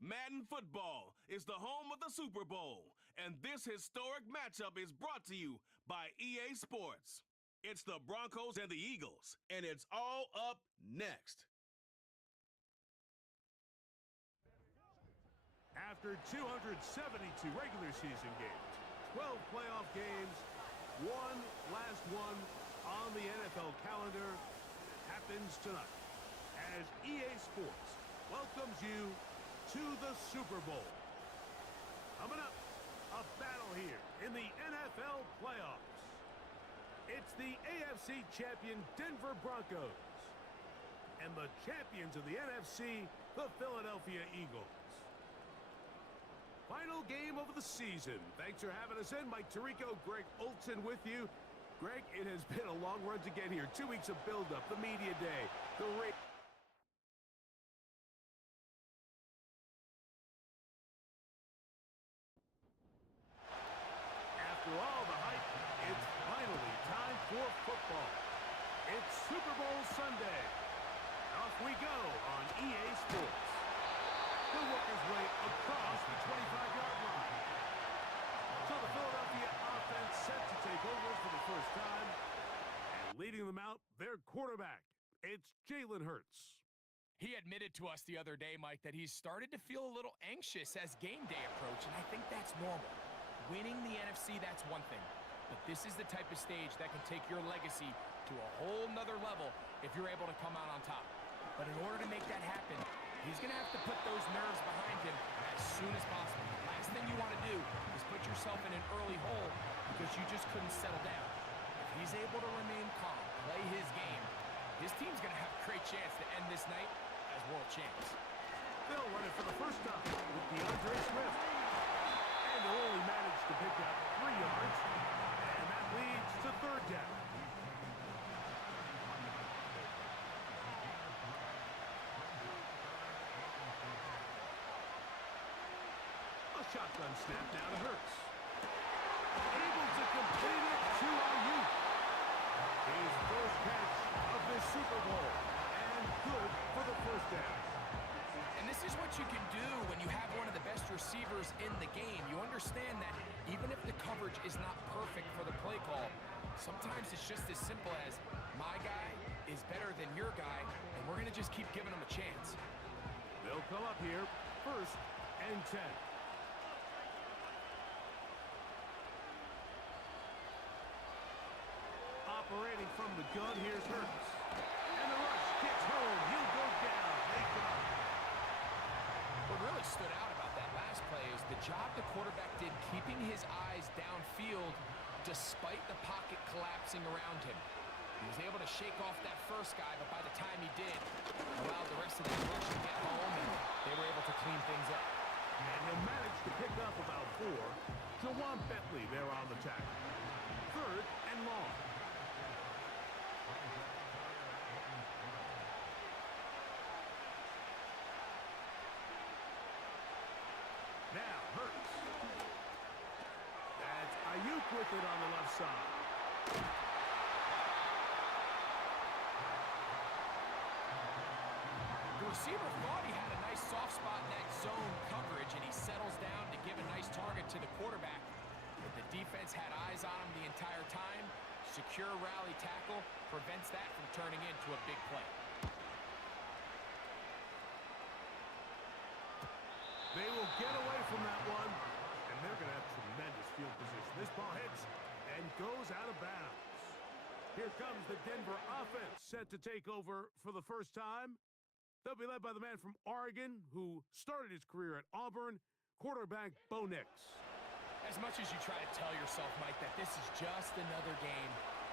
Madden football is the home of the Super Bowl, and this historic matchup is brought to you by EA Sports. It's the Broncos and the Eagles, and it's all up next. After 272 regular season games, 12 playoff games, one last one on the NFL calendar happens tonight as EA Sports welcomes you to the Super Bowl. Coming up, a battle here in the NFL playoffs. It's the AFC champion Denver Broncos and the champions of the NFC, the Philadelphia Eagles. Final game of the season. Thanks for having us in. Mike Tirico, Greg Olson with you. Greg, it has been a long run to get here. 2 weeks of build-up, the media day, the race. After all the hype, it's finally time for football. It's Super Bowl Sunday. Off we go on EA Sports. He'll work his way across the 25-yard line. So the Philadelphia offense set to take over for the first time. And leading them out, their quarterback. It's Jalen Hurts. He admitted to us the other day, Mike, that he's started to feel a little anxious as game day approached, and I think that's normal. Winning the NFC, that's one thing. But this is the type of stage that can take your legacy to a whole nother level if you're able to come out on top. But in order to make that happen, he's going to have to put those nerves behind him as soon as possible. The last thing you want to do is put yourself in an early hole because you just couldn't settle down. If he's able to remain calm, play his game, his team's going to have a great chance to end this night as world champs. They'll run it for the first time with DeAndre Swift. And they'll only manage to pick up 3 yards. And that leads to third down. A shotgun snap now to Hurts. Able to complete it to Ayuk. His first catch of this Super Bowl. And good for the first down. And this is what you can do when you have one of the best receivers in the game. You understand that even if the coverage is not perfect for the play call, sometimes it's just as simple as my guy is better than your guy, and we're going to just keep giving him a chance. They'll come up here, 1st and 10. Operating from the gun, here's Hurts. And the rush gets home. He'll go down. They got him. What really stood out about that last play is the job the quarterback did keeping his eyes downfield despite the pocket collapsing around him. He was able to shake off that first guy, but by the time he did, allowed the rest of that rush to get home, and they were able to clean things up. And he'll manage to pick up about 4. Jawan Bentley there on the tackle. 3rd and long. Now, Hurts. That's Ayuk with it on the left side. The receiver thought he had a nice soft spot in that zone coverage, and he settles down to give a nice target to the quarterback. But the defense had eyes on him the entire time. Secure rally tackle prevents that from turning into a big play. They will get away from that one, and they're going to have tremendous field position. This ball hits and goes out of bounds. Here comes the Denver offense set to take over for the first time. They'll be led by the man from Oregon who started his career at Auburn, quarterback Bo Nix. As much as you try to tell yourself, Mike, that this is just another game,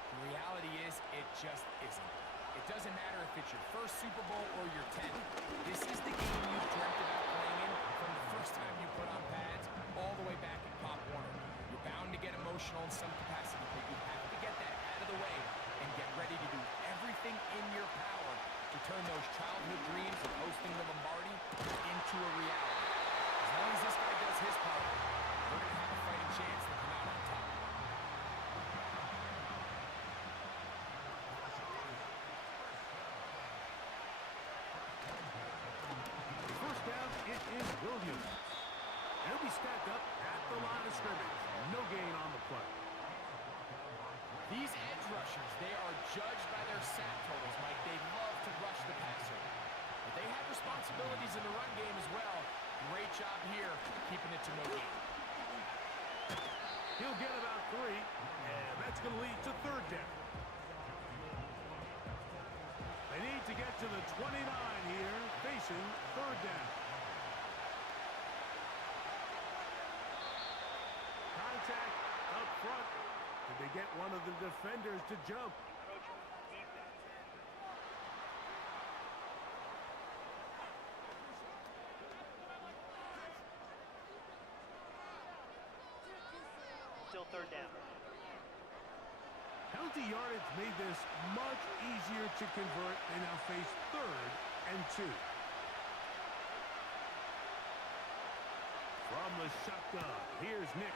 the reality is it just isn't. It doesn't matter if it's your first Super Bowl or your 10th. This is the game you've dreamt about playing in from the first time you put on pads all the way back in Pop Warner. You're bound to get emotional in some capacity, but you have to get that out of the way and get ready to do everything in your power to turn those childhood dreams of hosting the Lombardi into a reality. As long as this guy does his part, we're going to have a fighting chance to come out on top. First down, it is Williams. He'll be stacked up at the line of scrimmage. No gain on the play. These edge rushers, they are judged by their sack totals, Mike. They love to rush the passer. But they have responsibilities in the run game as well. Great job here, keeping it to no gain. He'll get about 3, and that's going to lead to third down. They need to get to the 29 here, facing third down. Contact up front. Did they get one of the defenders to jump? Still third down. Penalty yardage made this much easier to convert. They now face 3rd and 2. From the shotgun, here's Nix.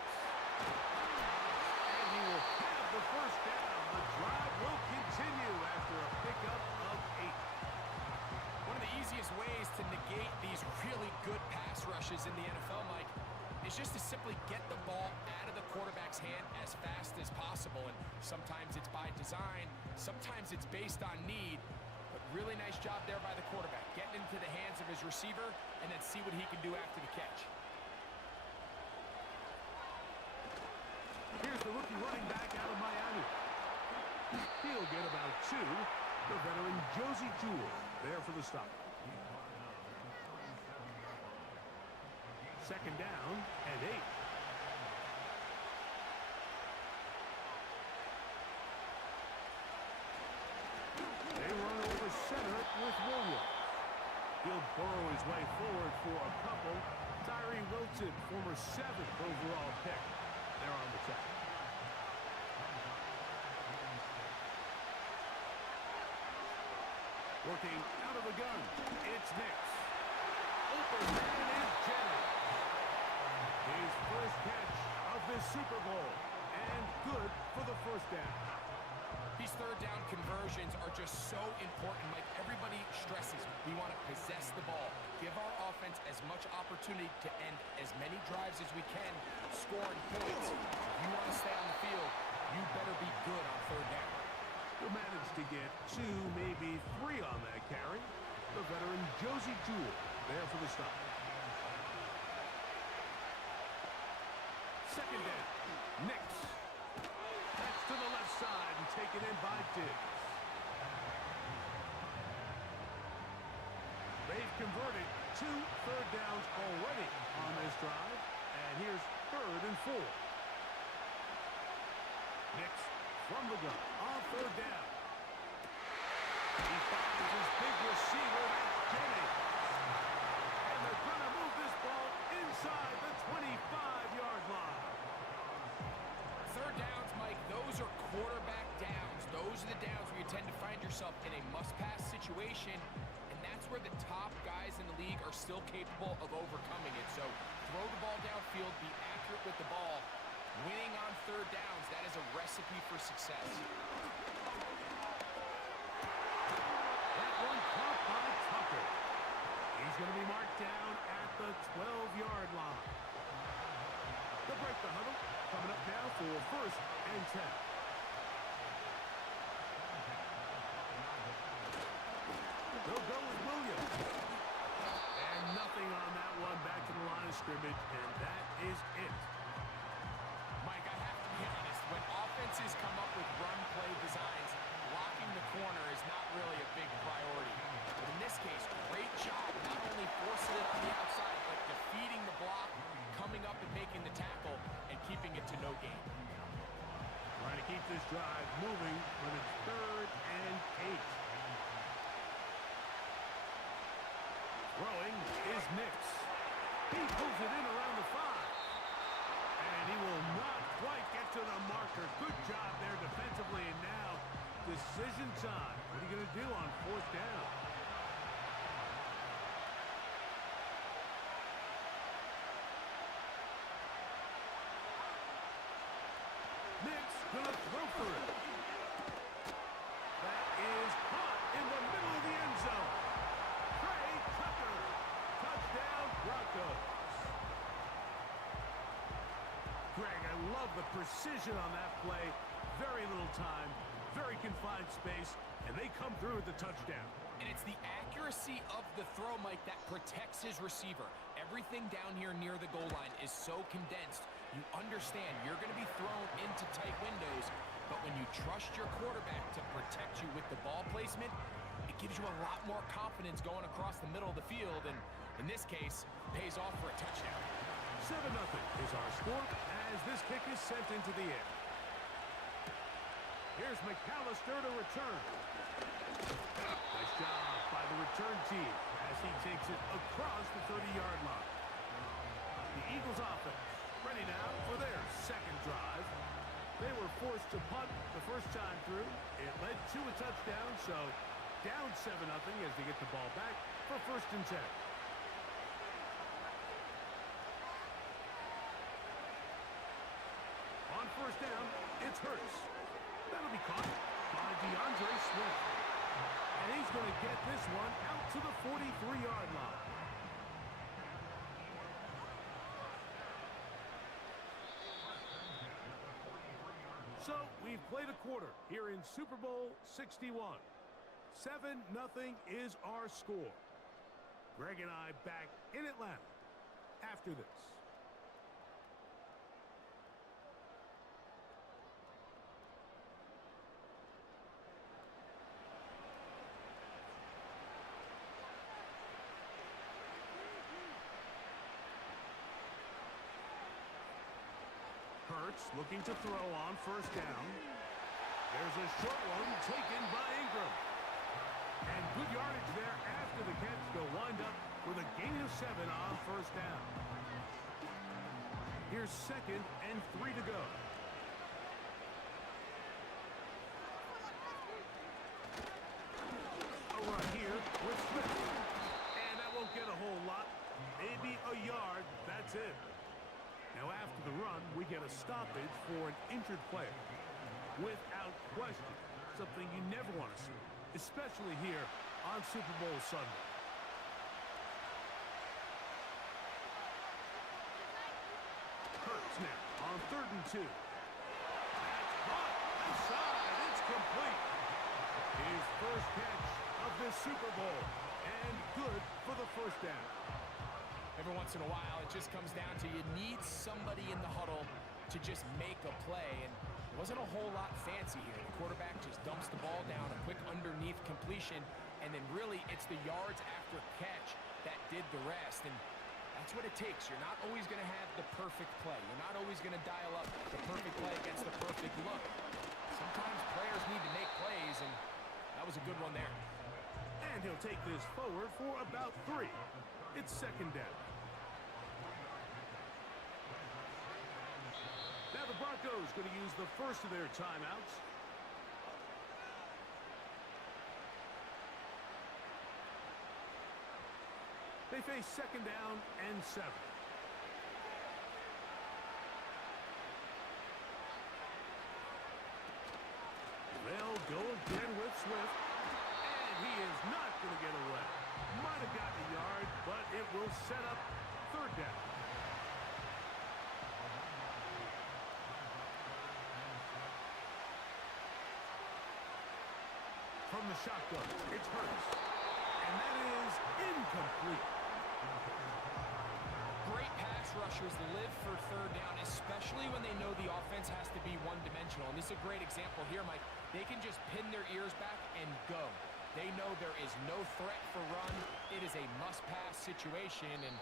And he will have the first down. The drive will continue after a pickup of 8. One of the easiest ways to negate these really good pass rushes in the NFL, Mike, is just to simply get the ball out of the quarterback's hand as fast as possible. And sometimes it's by design, sometimes it's based on need. But really nice job there by the quarterback, getting into the hands of his receiver and then see what he can do after the catch. Here's the rookie running back out of Miami. He'll get about 2. The veteran Josie Jewell there for the stop. Second down and 8. They run over center with Williams. He'll burrow his way forward for a couple. Tyree Wilson, former 7th overall pick. They're on the track. Working out of the gun, it's Nix. Open man is Jennings. His first catch of this Super Bowl, and good for the first down. These third down conversions are just so important. Like everybody stresses, we want to possess the ball, give our offense as much opportunity to end as many drives as we can, scoring points. If you want to stay on the field, you better be good on third down. He'll manage to get 2, maybe 3 on that carry. The veteran Josie Jewell there for the stop. Second down, Nix. That's to the left side and taken in by Diggs. They've converted 2 third downs already on this drive. And here's 3rd and 4. Nix from the gun on third down. He finds his big receiver, that's Jennings. And they're going to move this ball inside the 25-yard line. Third downs, Mike, those are quarterback downs. Those are the downs where you tend to find yourself in a must-pass situation, and that's where the top guys in the league are still capable of overcoming it. So throw the ball downfield, be accurate with the ball. Winning on third downs, that is a recipe for success. That one caught by Tucker. He's going to be marked down at the 12-yard line. They'll break the huddle. Coming up now for 1st and 10. They'll go with Williams. And nothing on that one. Back to the line of scrimmage, and that is it. Mike, I have to be honest, when offenses come up with run play designs, blocking the corner is not really a big priority. But in this case, great job not only forcing it on the outside, but defeating the block, coming up and making the tackle, and keeping it to no gain. Trying to keep this drive moving when it's 3rd and 8. Throwing is Nix. He pulls it in around the 5. And he will not quite get to the marker. Good job there defensively, and now decision time. What are you going to do on 4th down? Nix gonna throw for it. That is caught in the middle of the end zone. Trey Tucker. Touchdown, Broncos. Greg, I love the precision on that play. Very little time, very confined space, and they come through with the touchdown. And it's the accuracy of the throw, Mike, that protects his receiver. Everything down here near the goal line is so condensed. You understand you're going to be thrown into tight windows, but when you trust your quarterback to protect you with the ball placement, it gives you a lot more confidence going across the middle of the field, and in this case, pays off for a touchdown. 7-0 is our score as this kick is sent into the air. Here's McAllister to return. Nice job by the return team as he takes it across the 30-yard line. The Eagles offense ready now for their 2nd drive. They were forced to punt the first time through. It led to a touchdown, so down 7-0 as they get the ball back for 1st and 10. On 1st down, it's Hurts. That'll be caught by DeAndre Swift. And he's going to get this one out to the 43-yard line. So we've played a quarter here in Super Bowl 61. 7-0 is our score. Greg and I back in Atlanta after this. Hurts looking to throw on 1st down. There's a short one taken by Ingram. And good yardage there after the catch. They'll wind 7 on first down. Here's 2nd and 3 to go. A run here with Smith. And that won't get a whole lot. Maybe a yard. That's it. Now after the run, we get a stoppage for an injured player. Without question, something you never want to see, especially here on Super Bowl Sunday. Hurts now on 3rd and 2. That's caught inside. It's complete. His first catch of this Super Bowl, and good for the first down. Every once in a while, it just comes down to you need somebody in the huddle to just make a play, and it wasn't a whole lot fancy here. The quarterback just dumps the ball down, a quick underneath completion, and then really it's the yards after catch that did the rest, and that's what it takes. You're not always going to have the perfect play. You're not always going to dial up the perfect play against the perfect look. Sometimes players need to make plays, and that was a good one there. And he'll take this forward for about 3. It's 2nd down. Now the Broncos going to use the first of their timeouts. They face 2nd down and 7. They'll go again with Swift. And he is not going to get away. Might have gotten a yard, but it will set up 3rd down. From the shotgun, it's Hurts. And that is incomplete. Great pass rushers live for 3rd down, especially when they know the offense has to be one-dimensional. And this is a great example here, Mike. They can just pin their ears back and go. They know there is no threat for run. It is a must-pass situation, and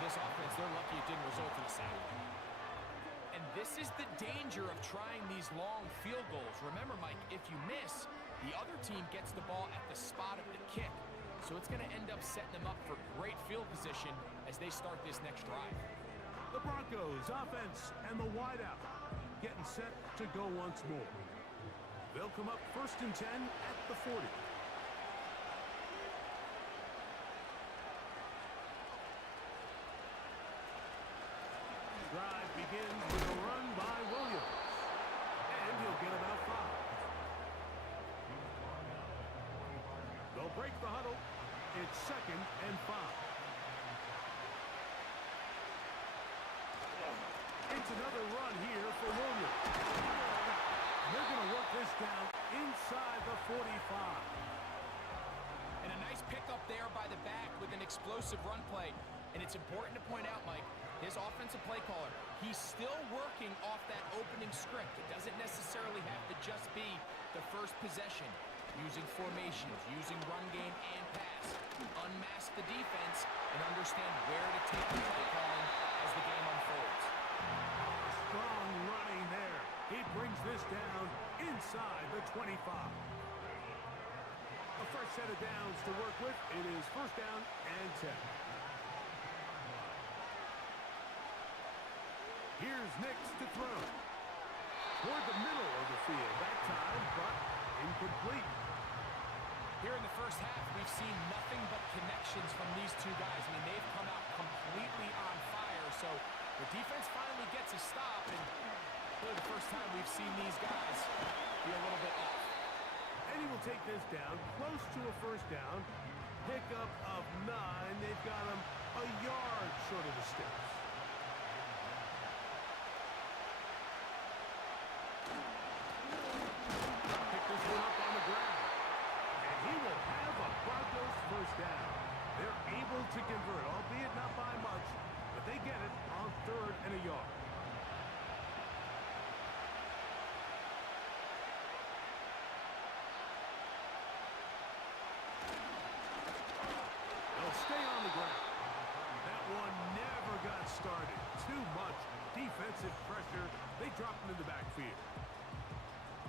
this offense, they're lucky it didn't result in a sack. And this is the danger of trying these long field goals. Remember, Mike, if you miss, the other team gets the ball at the spot of the kick. So it's going to end up setting them up for great field position as they start this next drive. The Broncos offense and the wideout getting set to go once more. They'll come up 1st and 10 at the 40. Drive begins with a run by Williams. And he'll get about 5. They'll break the huddle. It's 2nd and 5. It's another run here for Williams. They're going to work this down inside the 45. And a nice pickup there by the back with an explosive run play. And it's important to point out, Mike, his offensive play caller, he's still working off that opening script. It doesn't necessarily have to just be the first possession. Using formations, using run game and pass. Unmask the defense and understand where to take the play calling as the game unfolds. Strong running there. He brings this down inside the 25. A fresh set of downs to work with. It is 1st down and 10. Here's Nix to throw. Toward the middle of the field that time, but incomplete. Here in the first half, we've seen nothing but connections from these two guys. I mean, they've come out completely on fire, so the defense finally gets a stop, and really the first time we've seen these guys be a little bit off. And he will take this down close to a 1st down. Pickup of 9. They've got him a yard short of the sticks. Pick this one up on the ground. And he will have a Broncos 1st down. They're able to convert, albeit not by much, but they get it on 3rd and a yard. They'll stay on the ground. That one never got started. Too much defensive pressure. They drop him in the backfield.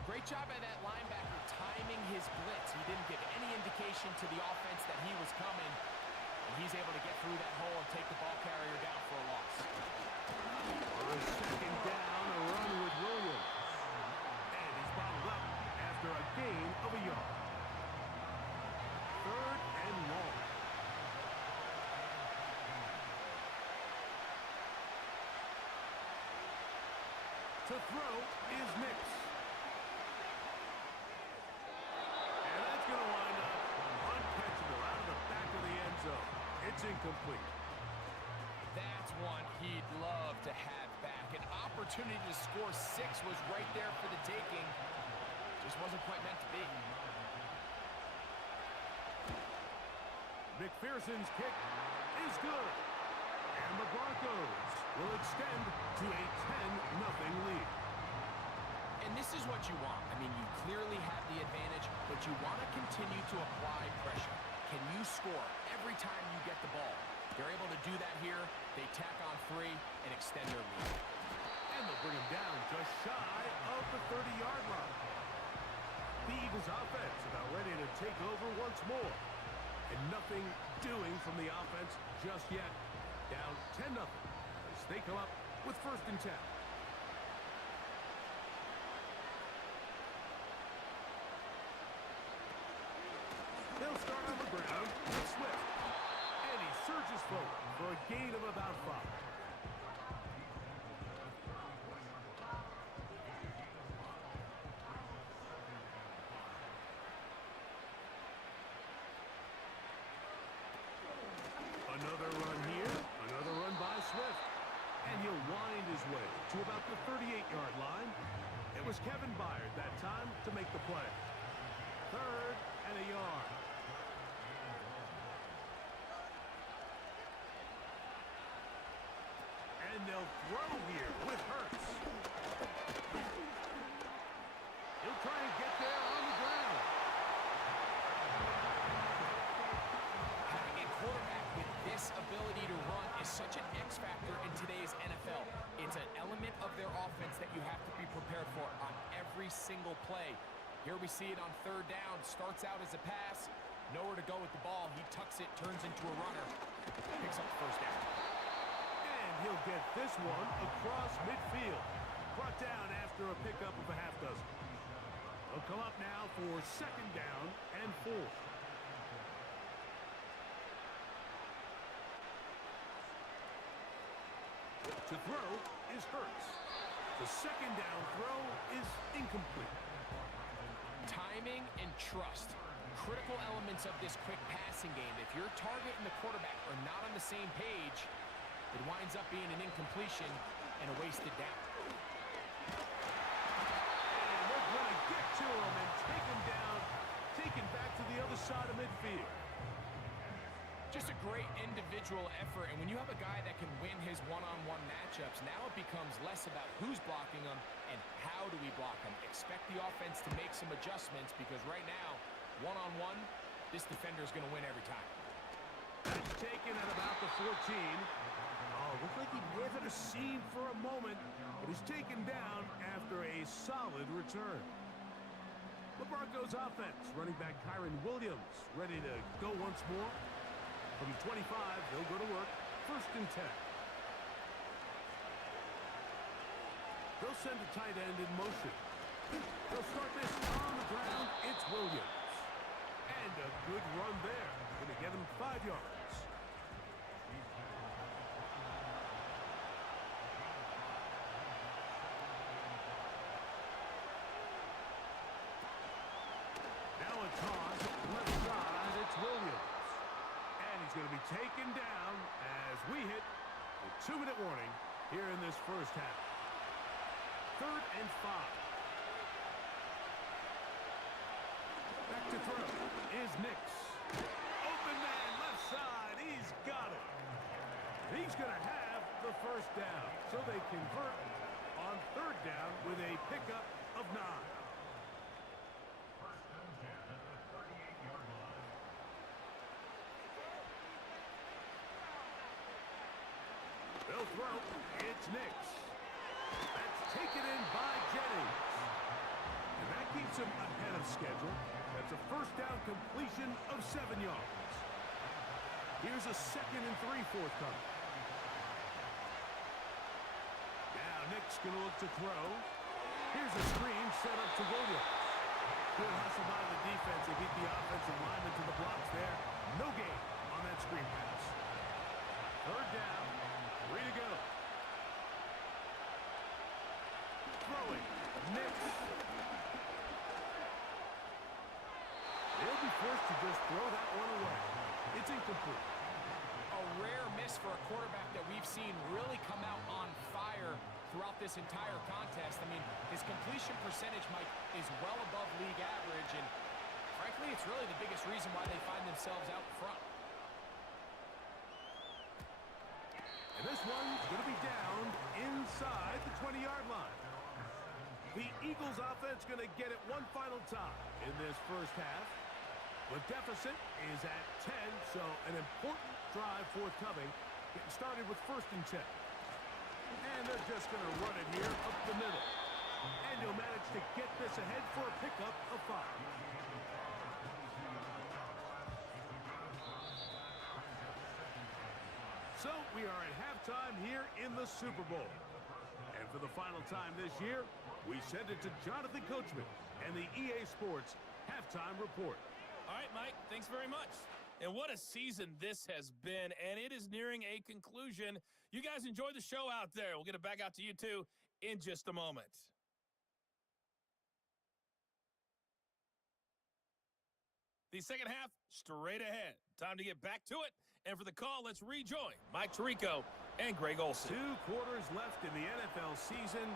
Great job by that linebacker timing his blitz. He didn't give any indication to the offense that he was coming. And He's able to get through that hole and take the ball carrier down for a loss. On second down, a run with Williams. And he's bottled up after a gain of a yard. Third and long. To throw is Nix. And that's going to wind up uncatchable out of the back of the end zone. It's incomplete. That's one he'd love to have back. An opportunity to score 6 was right there for the taking. Just wasn't quite meant to be. McPherson's kick is good. And the Broncos will extend to a 10-0 lead. And this is what you want. I mean, you clearly have the advantage, but you want to continue to apply pressure. Can you score every time you get the ball? They're able to do that here. They tack on 3 and extend their lead. And they'll bring him down just shy of the 30-yard line. The Eagles offense about ready to take over once more. And nothing doing from the offense just yet. Down 10-0 as they come up with 1st and 10. They'll start on the ground with Swift. And he surges forward for a gain of about 5. Another run here, another run by Swift. And he'll wind his way to about the 38-yard line. It was Kevin Byard that time to make the play. 3rd and a yard. And they'll throw here with Hurts. He'll try and get there on the ground. Having a quarterback with this ability to run is such an X factor in today's NFL. It's an element of their offense that you have to be prepared for on every single play. Here we see it on 3rd down. Starts out as a pass. Nowhere to go with the ball. He tucks it, turns into a runner. Picks up the 1st down. And he'll get this one across midfield. Brought down after a pickup of a half dozen. They'll come up now for 2nd down and 4. To throw is Hurts. The 2nd down throw is incomplete. Timing and trust. Critical elements of this quick passing game. If your target and the quarterback are not on the same page, it winds up being an incompletion and a wasted down. And they're going to get to him and take him down, taken back to the other side of midfield. Just a great individual effort, and when you have a guy that can win his one-on-one matchups, now it becomes less about who's blocking him and how do we block him. Expect the offense to make some adjustments because right now, one-on-one, this defender is going to win every time. That's taken at about the 14. Oh, looked like he gave it a seam for a moment, but he's taken down after a solid return. The Broncos offense, running back Kyron Williams, ready to go once more. From 25, they'll go to work. 1st and 10. They'll send a tight end in motion. They'll start this on the ground. It's Williams. And a good run there. Going to get him 5 yards. Now a toss. Left side. It's Williams. And he's going to be taken down as we hit the 2-minute warning here in this 1st half. 3rd and 5. Back to throw is Nix. Open man, left side. He's got it. He's going to have the 1st down. So they convert on 3rd down with a pickup of 9. They'll throw. It's Nix. That's taken in by Jennings. And that keeps him ahead of schedule. That's a 1st down completion of 7 yards. Here's a 2nd and 3 forthcoming. Now Nick's going to look to throw. Here's a screen set up to Williams. Good hustle by the defense. They beat the offensive lineman to the blocks there. No gain on that screen pass. 3rd down. 3 to go. Throwing. Nix. They'll be forced to just throw that one away. It's incomplete. A rare miss for a quarterback that we've seen really come out on fire throughout this entire contest. I mean, his completion percentage, Mike, is well above league average, and frankly, it's really the biggest reason why they find themselves out front. And this one's going to be down inside the 20-yard line. The Eagles offense going to get it one final time in this first half. The deficit is at 10, so an important drive forthcoming. Getting started with 1st and 10. And they're just going to run it here up the middle. And he'll manage to get this ahead for a pickup of 5. So we are at halftime here in the Super Bowl. And for the final time this year, we send it to Jonathan Coachman and the EA Sports Halftime Report. All right, Mike, thanks very much. And what a season this has been, and it is nearing a conclusion. You guys enjoy the show out there. We'll get it back out to you, too, in just a moment. The second half, straight ahead. Time to get back to it. And for the call, let's rejoin Mike Tirico and Greg Olsen. 2 quarters left in the NFL season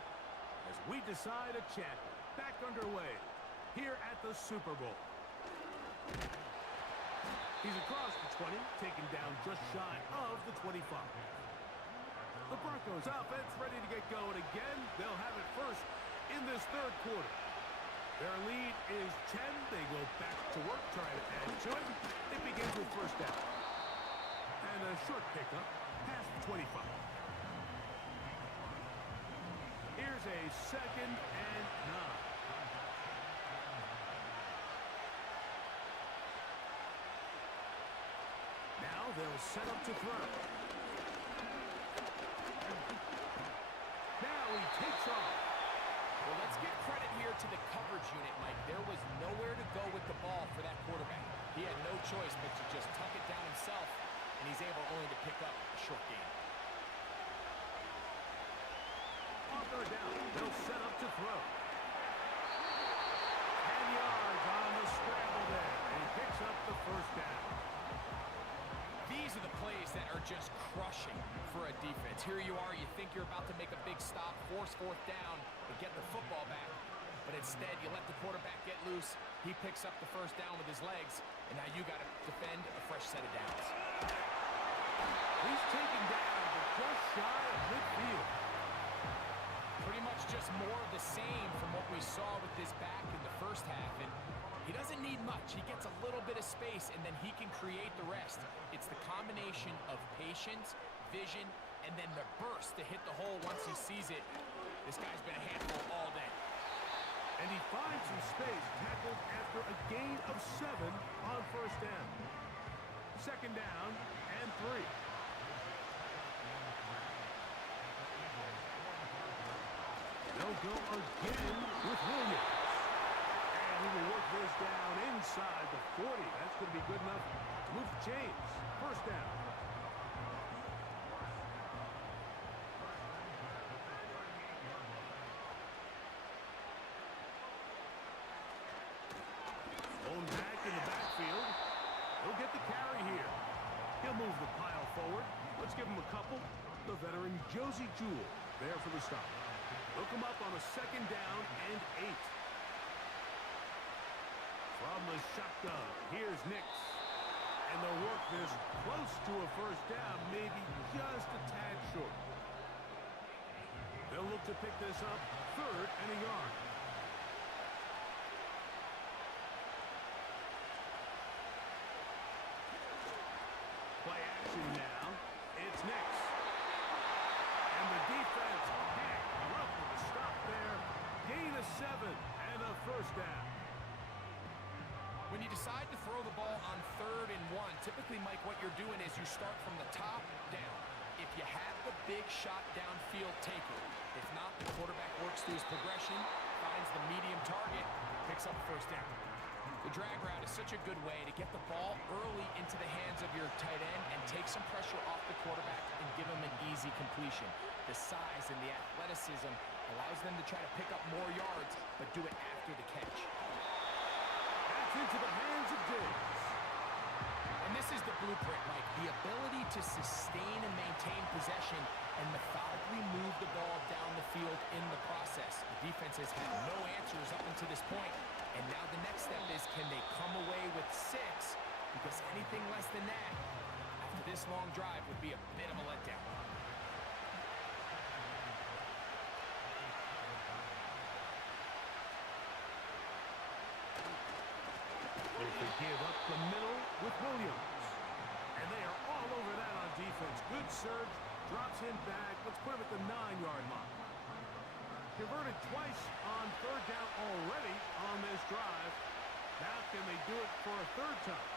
as we decide a champion. Back underway here at the Super Bowl. He's across the 20, taken down just shy of the 25. The Broncos offense ready to get going again. They'll have it first in this 3rd quarter. Their lead is 10. They go back to work, trying to add to it. It begins with 1st down. And a short pickup past the 25. Here's a 2nd and 9. Now they'll set up to throw. Now he takes off. Well, let's give credit here to the coverage unit, Mike. There was nowhere to go with the ball for that quarterback. He had no choice but to just tuck it down himself, and he's able only to pick up a short gain. On 3rd down, they'll set up to throw. 10 yards on the scramble there, and he picks up the 1st down. These are the plays that are just crushing for a defense. Here you are, you think you're about to make a big stop, force 4th down, and get the football back. But instead, you let the quarterback get loose. He picks up the 1st down with his legs, and now you got to defend a fresh set of downs. He's taken down, but just shy of midfield. Pretty much just more of the same from what we saw with this back in the 1st half. And he doesn't need much. He gets a little bit of space, and then he can create the rest. It's the combination of patience, vision, and then the burst to hit the hole once he sees it. This guy's been a handful all day. And he finds some space, tackled after a gain of 7 on 1st down. 2nd down and 3. They'll go again with Williams. And he will work this down inside the 40. That's going to be good enough to move the chains. 1st down. Going back in the backfield. He'll get the carry here. He'll move the pile forward. Let's give him a couple. The veteran Josie Jewell there for the stop. Look him up on a 2nd down and 8. From the shotgun, here's Nix. And they'll work this close to a 1st down, maybe just a tad short. They'll look to pick this up 3rd and a yard. Play action now. It's Nix. And the defense can't run with a stop there. Gain of 7 and a 1st down. We when you decide to throw the ball on 3rd and 1, typically, Mike, what you're doing is you start from the top down. If you have the big shot downfield, take it. If not, the quarterback works through his progression, finds the medium target, picks up first down. The drag route is such a good way to get the ball early into the hands of your tight end and take some pressure off the quarterback and give him an easy completion. The size and the athleticism allows them to try to pick up more yards, but do it after the catch. That's into the hands of Diggs. And this is the blueprint, Mike. The ability to sustain and maintain possession and methodically move the ball down the field in the process. The defense has had no answers up until this point. And now the next step is, can they come away with 6? Because anything less than that, after this long drive, would be a bit of a letdown. They give up the middle with Williams. And they are all over that on defense. Good surge, drops him back. Let's put him at the 9-yard line. Converted twice on 3rd down already on this drive. Now can they do it for a 3rd time?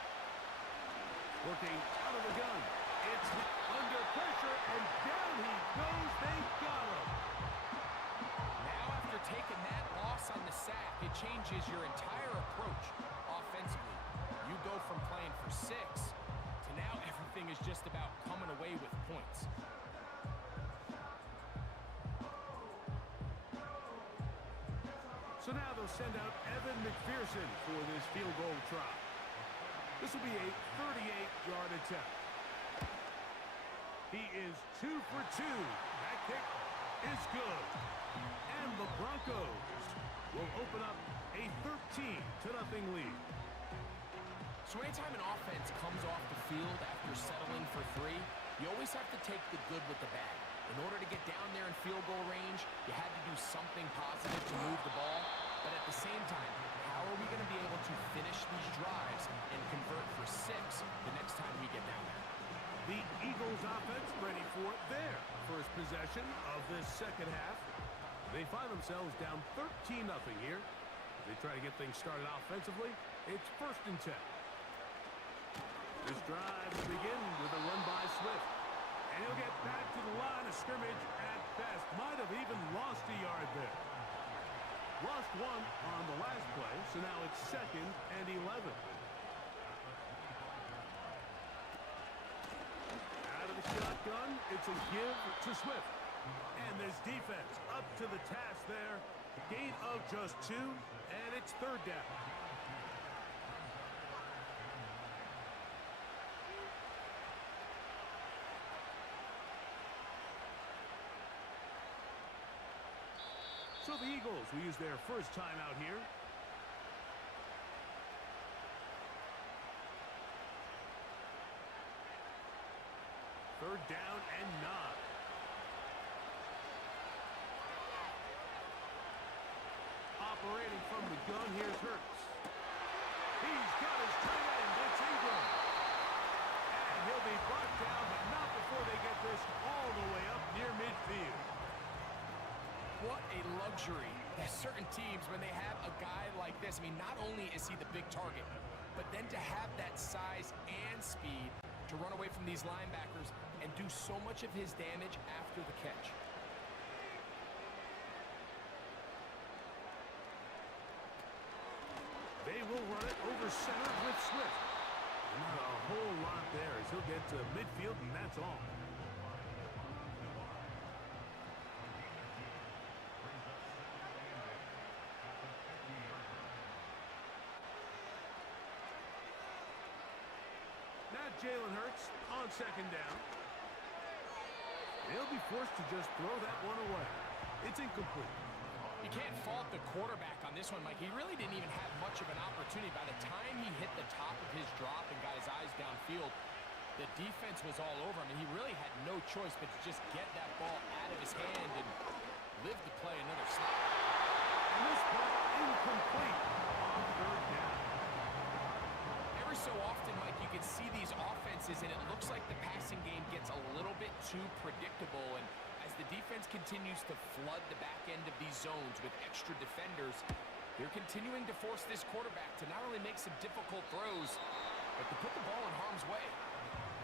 Working out of the gun. It's under pressure, and down he goes. They got him. Now after taking that loss on the sack, it changes your entire approach offensively. You go from playing for 6 to now everything is just about coming away with points. So now they'll send out Evan McPherson for this field goal try. This will be a 38-yard attempt. He is 2 for 2. That kick is good. And the Broncos will open up a 13-0 lead. So anytime an offense comes off the field after settling for 3, you always have to take the good with the bad. In order to get down there in field goal range, you had to do something positive to move the ball. But at the same time, how are we going to be able to finish these drives and convert for 6 the next time we get down there? The Eagles offense ready for their first possession of this second half. They find themselves down 13-0 here. As they try to get things started offensively, it's 1st and 10. This drive will begin with a run by Swift. And he'll get back to the line of scrimmage at best. Might have even lost a yard there. Lost 1 on the last play, so now it's 2nd and 11. Out of the shotgun, it's a give to Swift. And this defense up to the task there. Gain of just 2, and it's 3rd down. So the Eagles will use their first timeout here. Third down and 9. Operating from the gun, here's Hurts. He's got his tight end, it's Ingram. And he'll be brought down, but not before they get this all the way up near midfield. What a luxury that certain teams, when they have a guy like this, I mean, not only is he the big target, but then to have that size and speed to run away from these linebackers and do so much of his damage after the catch. They will run it over center with Swift. Not a whole lot there as he'll get to midfield, and that's all. Now Jalen Hurts on 2nd down. They'll be forced to just throw that one away. It's incomplete. You can't fault the quarterback on this one, Mike. He really didn't even have much of an opportunity. By the time he hit the top of his drop and got his eyes downfield, the defense was all over him, and he really had no choice but to just get that ball out of his hand and live to play another snap. And this ball incomplete on 3rd down. Every so often, Mike, you can see these offenses, and it looks like the passing game gets a little bit too predictable. And as the defense continues to flood the back end of these zones with extra defenders, They're continuing to force this quarterback to not only make some difficult throws, but to put the ball in harm's way.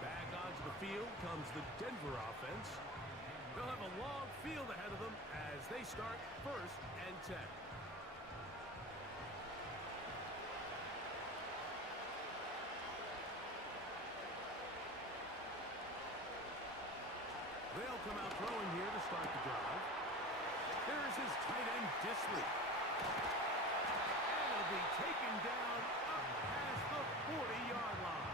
Back onto the field comes the Denver offense. They'll have a long field ahead of them as they start 1st and 10. They'll come out throwing here to start the drive. There's his tight end, Disley. And he'll be taken down up past the 40-yard line.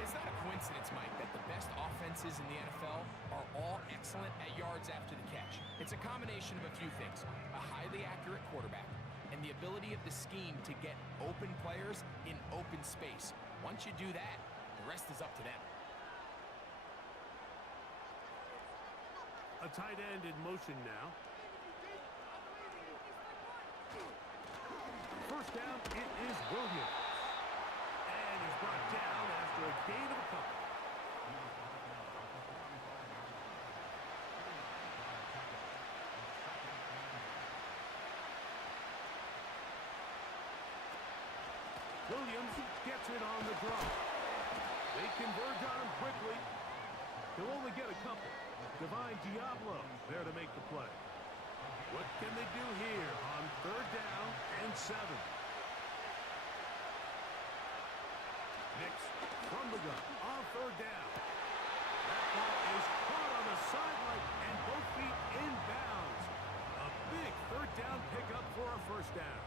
It's not a coincidence, Mike, that the best offenses in the NFL are all excellent at yards after the catch. It's a combination of a few things: a highly accurate quarterback and the ability of the scheme to get open players in open space. Once you do that, the rest is up to them. A tight end in motion now. First down, it is Williams. And he's brought down after a gain of a couple. Williams gets it on the draw. They converge on him quickly. He'll only get a couple. Divine Diablo there to make the play. What can they do here on 3rd down and 7? Nix from the gun on 3rd down. That ball is caught on the sideline and both feet in bounds. A big 3rd down pickup for a 1st down.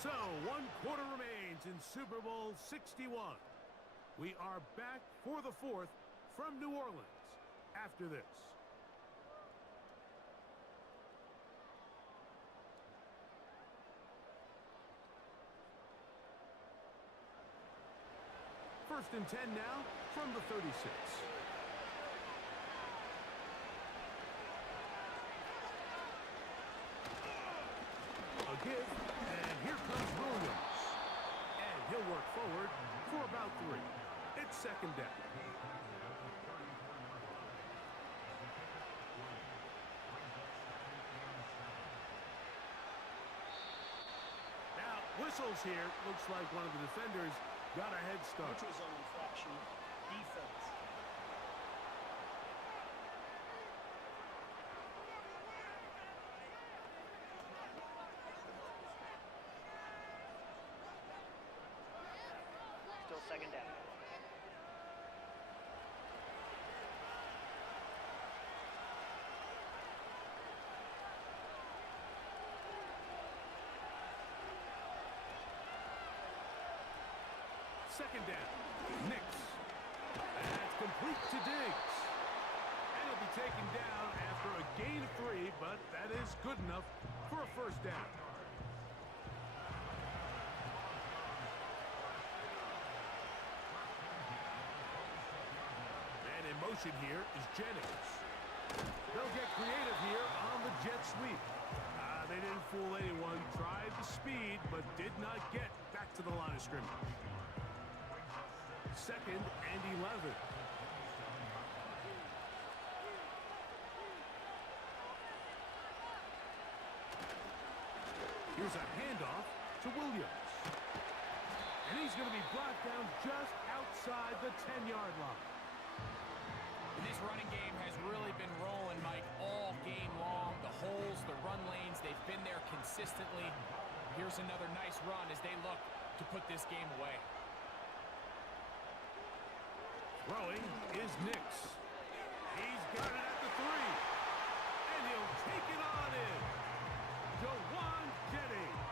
So 1 quarter remains in Super Bowl 61. We are back for the 4th from New Orleans after this. First and 10 now from the 36. A give, and here comes Williams. And he'll work forward for about 3. It's 2nd down. Now, whistles here. Looks like one of the defenders got a head start. Neutral zone infraction. Defense. Still 2nd down. Second down. Nix. That's complete to Diggs. And he'll be taken down after a gain of 3, but that is good enough for a 1st down. And in motion here is Jennings. They'll get creative here on the jet sweep. They didn't fool anyone. Tried the speed, but did not get back to the line of scrimmage. 2nd and 11. Here's a handoff to Williams. And he's going to be brought down just outside the 10-yard line. This running game has really been rolling, Mike, all game long. The holes, the run lanes, they've been there consistently. Here's another nice run as they look to put this game away. Throwing is Nix. He's got it at the 3. And he'll take it on in. Jawan Jennings.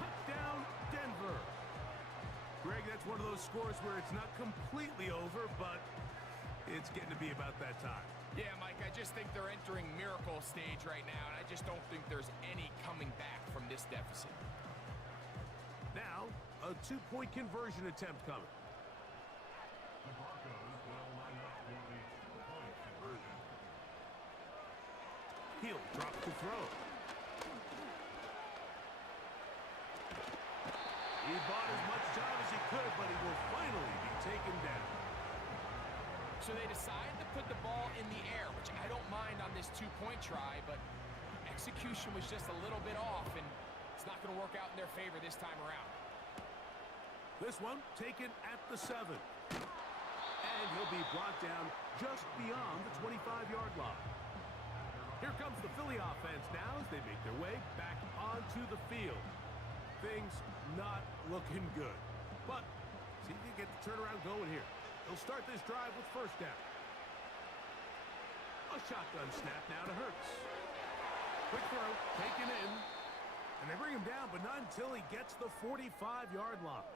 Touchdown, Denver. Greg, that's one of those scores where it's not completely over, but it's getting to be about that time. Yeah, Mike, I just think they're entering miracle stage right now, and I just don't think there's any coming back from this deficit. Now, a 2-point conversion attempt coming. He'll drop to throw. He bought as much time as he could, but he will finally be taken down. So they decided to put the ball in the air, which I don't mind on this two-point try, but execution was just a little bit off, and it's not going to work out in their favor this time around. This one taken at the 7. And he'll be brought down just beyond the 25-yard line. Here comes the Philly offense now as they make their way back onto the field. Things not looking good. But see if they get the turnaround going here. They'll start this drive with first down. A shotgun snap now to Hurts. Quick throw, taken in. And they bring him down, but not until he gets the 45-yard line.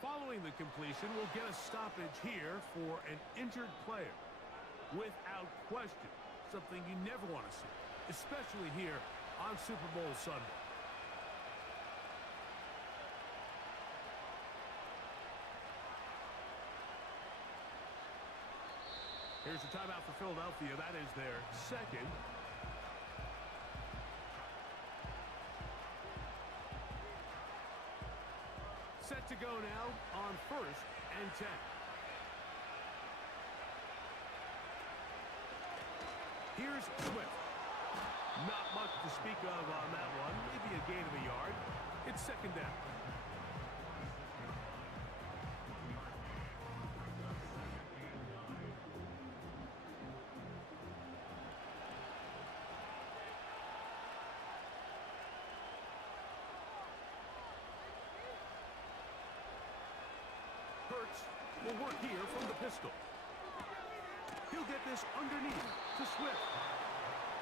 Following the completion, we'll get a stoppage here for an injured player. Without question, something you never want to see, especially here on Super Bowl Sunday. Here's the timeout for Philadelphia. That is their second. Set to go now on 1st and 10. Here's Swift. Not much to speak of on that one. Maybe a gain of a yard. It's second down. Hurts will work here from the pistol. He'll get this underneath to Swift.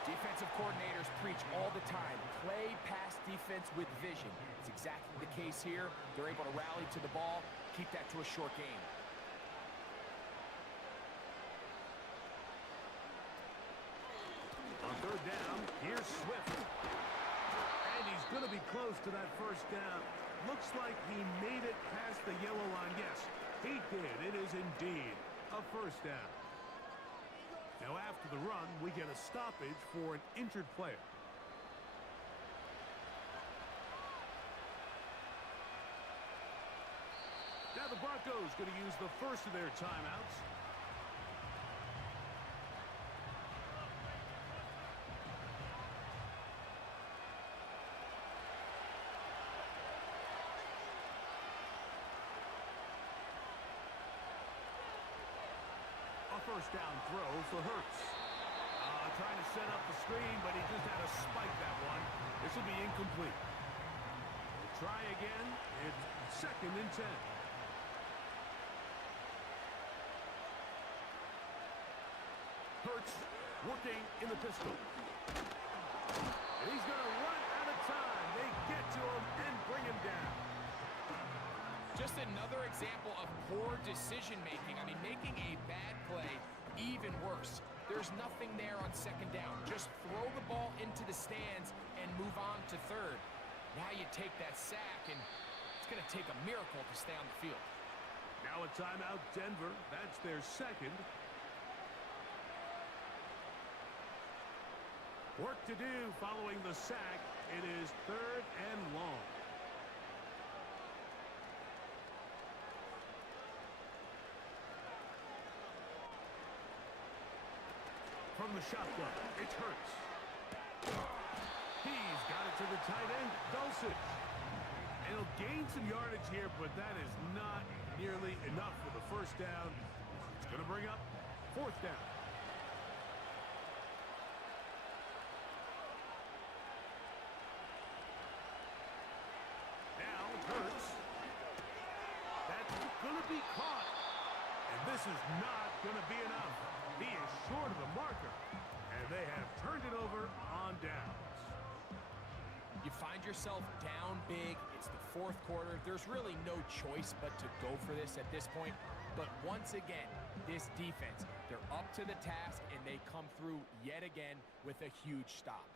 Defensive coordinators preach all the time, play pass defense with vision. It's exactly the case here. They're able to rally to the ball, keep that to a short game. On third down, here's Swift. And he's going to be close to that first down. Looks like he made it past the yellow line. Yes, he did. It is indeed a first down. Now after the run, we get a stoppage for an injured player. Now the Broncos going to use the first of their timeouts. First down throw for Hurts. Trying to set up the screen, but he just had to spike that one. This will be incomplete. We'll try again. It's second and 10. Hurts working in the pistol. And he's going to run out of time. They get to him and bring him down. Just another example of poor decision-making. I mean, making a bad play even worse. There's nothing there on second down. Just throw the ball into the stands and move on to third. Now you take that sack, and it's going to take a miracle to stay on the field. Now a timeout, Denver. That's their second. Work to do following the sack. It is third and long. From the shotgun, it's Hurts. He's got it to the tight end, Dulcich. And he'll gain some yardage here, but that is not nearly enough for the first down. It's going to bring up fourth down. Now, Hurts. That's going to be caught. And this is not going to be enough. He is short of the marker, and they have turned it over on downs. You find yourself down big. It's the fourth quarter. There's really no choice but to go for this at this point. But once again, this defense, they're up to the task, and they come through yet again with a huge stop.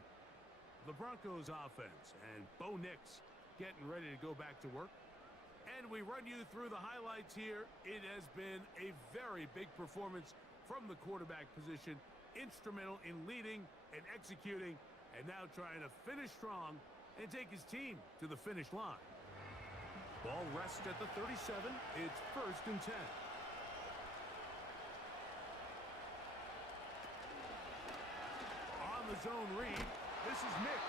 The Broncos offense and Bo Nix getting ready to go back to work. And we run you through the highlights here. It has been a very big performance from the quarterback position, instrumental in leading and executing, and now trying to finish strong and take his team to the finish line. Ball rests at the 37. It's first and 10. a zone read. This is Nix.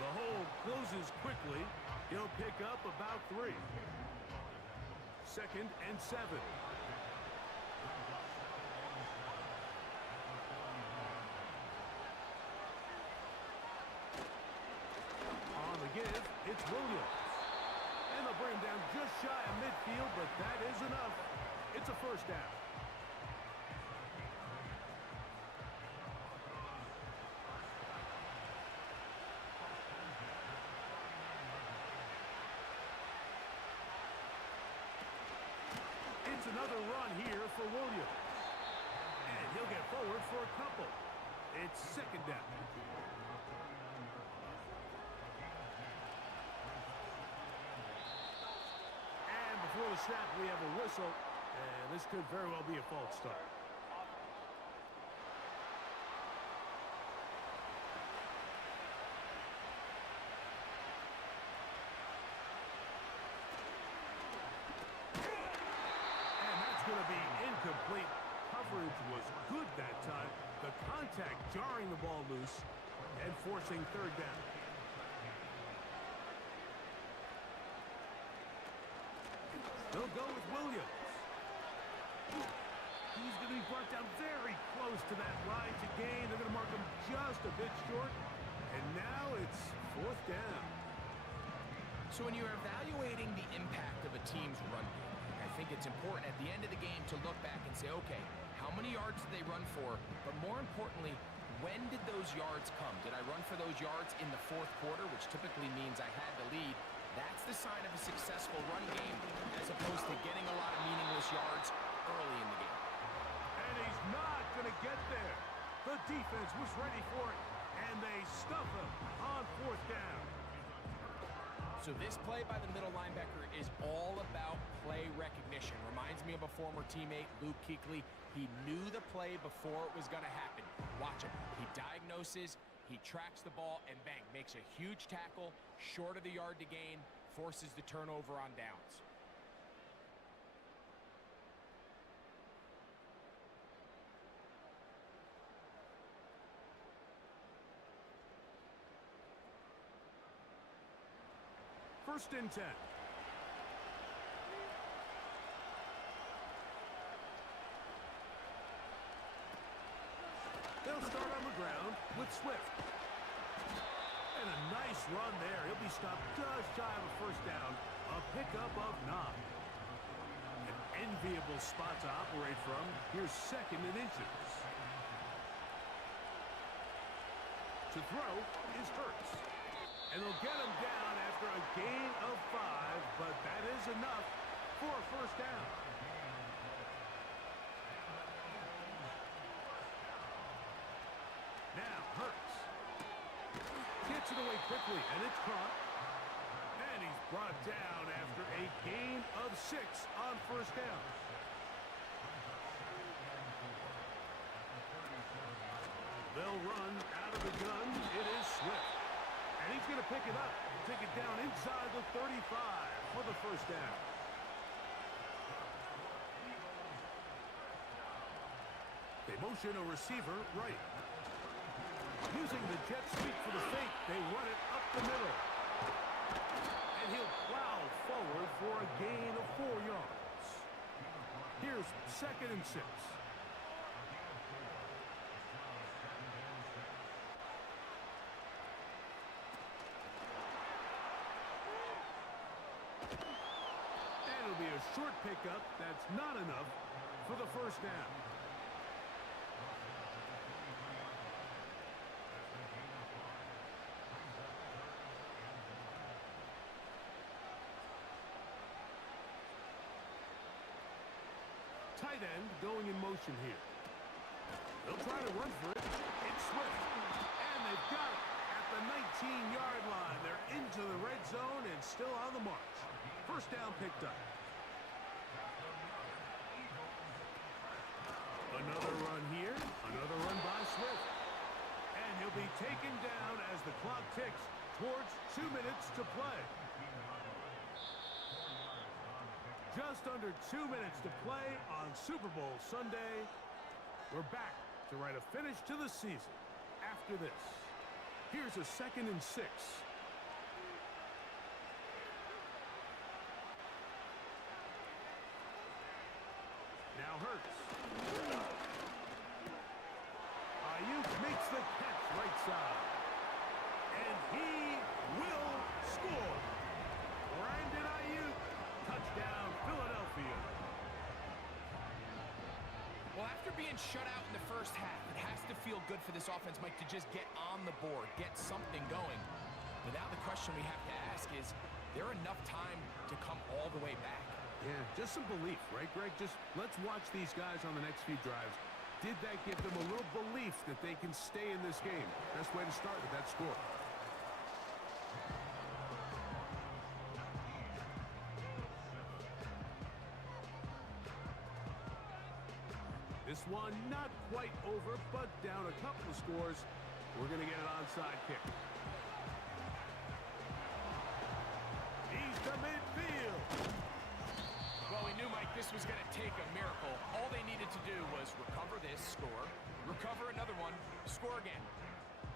The hole closes quickly. He'll pick up about 3. 2nd and 7. On the give, it's Williams. And they'll bring him down just shy of midfield, but that is enough. It's a first down. It's another run here for Williams. And he'll get forward for a couple. It's 2nd down. And before the snap, we have a whistle. And this could very well be a false start. Going to be incomplete. Coverage was good that time. The contact jarring the ball loose and forcing 3rd down. They'll go with Williams. He's going to be brought down very close to that line to gain. They're going to mark him just a bit short. And now it's 4th down. So when you're evaluating the impact of a team's run game, I think it's important at the end of the game to look back and say, okay, how many yards did they run for? But more importantly, when did those yards come? Did I run for those yards in the 4th quarter, which typically means I had the lead? That's the sign of a successful run game, as opposed to getting a lot of meaningless yards early in the game. And he's not going to get there. The defense was ready for it, and they stuff him on 4th down. So this play by the middle linebacker is all about play recognition. Reminds me of a former teammate, Luke Kuechly. He knew the play before it was going to happen. Watch him. He diagnoses, he tracks the ball, and bang, makes a huge tackle, short of the yard to gain, forces the turnover on downs. First and 10. They'll start on the ground with Swift. And a nice run there. He'll be stopped just shy of a first down. A pickup of 9. An enviable spot to operate from. Here's 2nd and inches. To throw is Hurts. And they'll get him down after a gain of 5, but that is enough for a first down. Now Hurts gets it away quickly, and it's caught. And he's brought down after a gain of 6 on first down. They'll run out of the gun. It is Swift. And he's going to pick it up, take it down inside the 35 for the first down. They motion a receiver right. Using the jet sweep for the fake, they run it up the middle. And he'll plow forward for a gain of 4 yards. Here's 2nd and 6. Be a short pickup. That's not enough for the first down. Tight end going in motion here. They'll try to run for it. It's Swift. And they've got it at the 19-yard line. They're into the red zone and still on the march. First down picked up. Another run here. Another run by Swift. And he'll be taken down as the clock ticks towards 2 minutes to play. Just under 2 minutes to play on Super Bowl Sunday. We're back to write a finish to the season after this. Here's a 2nd and 6. Now Hurts. Ayuk makes the catch right side. And he will score. Brandon Ayuk, touchdown Philadelphia. Well, after being shut out in the first half, it has to feel good for this offense, Mike, to just get on the board, get something going. But now the question we have to ask is there enough time to come all the way back? Yeah, just some belief, right, Greg? Just let's watch these guys on the next few drives. Did that give them a little belief that they can stay in this game? Best way to start with that score. This one not quite over, but down a couple of scores. We're going to get an onside kick. He's to midfield. Well, we knew, Mike, this was going to take a miracle. All they needed to do was recover this, score, recover another one, score again.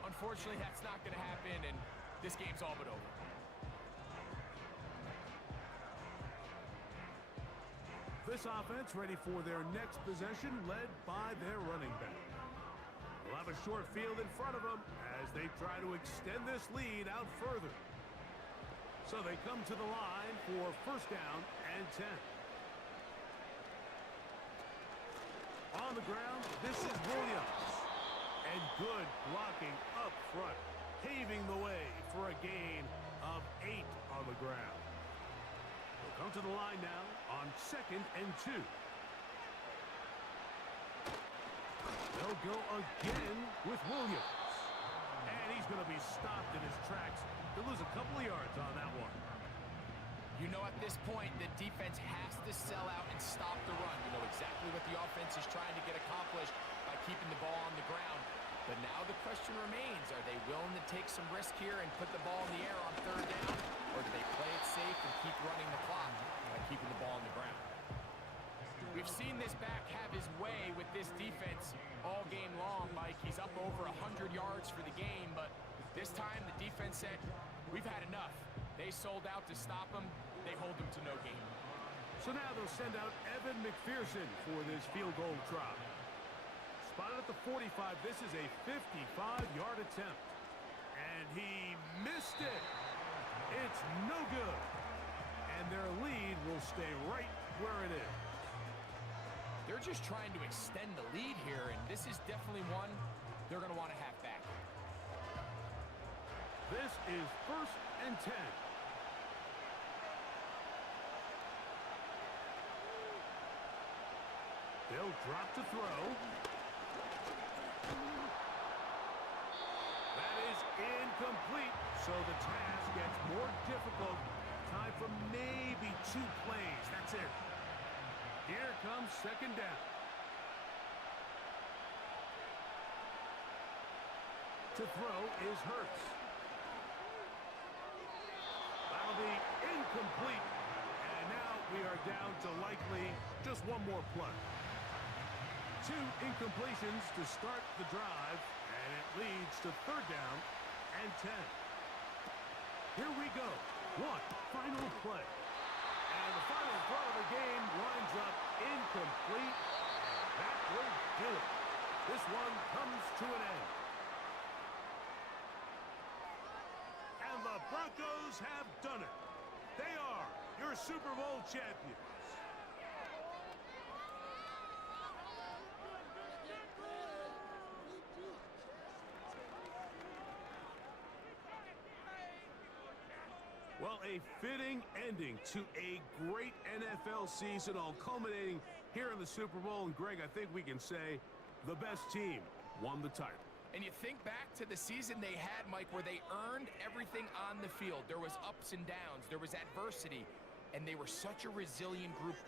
Unfortunately, that's not going to happen, and this game's all but over. This offense ready for their next possession, led by their running back. They'll have a short field in front of them as they try to extend this lead out further. So they come to the line for 1st down and 10. On the ground, this is Williams. And good blocking up front, paving the way for a gain of 8 on the ground. They'll come to the line now on 2nd and 2. They'll go again with Williams. And he's going to be stopped in his tracks. He'll lose a couple of yards on that one. You know, at this point, the defense has to sell out and stop the run. You know exactly what the offense is trying to get accomplished by keeping the ball on the ground. But now the question remains, are they willing to take some risk here and put the ball in the air on 3rd down? Or do they play it safe and keep running the clock by keeping the ball on the ground? We've seen this back have his way with this defense all game long, Mike. He's up over 100 yards for the game, but this time the defense said, we've had enough. They sold out to stop him. They hold him to no gain. So now they'll send out Evan McPherson for this field goal try. Spotted at the 45. This is a 55-yard attempt. And he missed it. It's no good. And their lead will stay right where it is. They're just trying to extend the lead here, and this is definitely one they're going to want to have back. This is 1st and 10. They'll drop to throw. That is incomplete, so the task gets more difficult. Time for maybe 2 plays. That's it. Here comes 2nd down. To throw is Hurts. That'll be incomplete. And now we are down to likely just one more play. 2 incompletions to start the drive, and it leads to 3rd down and 10. Here we go. One final play. And the final throw of the game lines up incomplete. That will do it. This one comes to an end. And the Broncos have done it. They are your Super Bowl champions. Well, a fitting ending to a great NFL season, all culminating here in the Super Bowl. And, Greg, I think we can say the best team won the title. And you think back to the season they had, Mike, where they earned everything on the field. There was ups and downs. There was adversity. And they were such a resilient group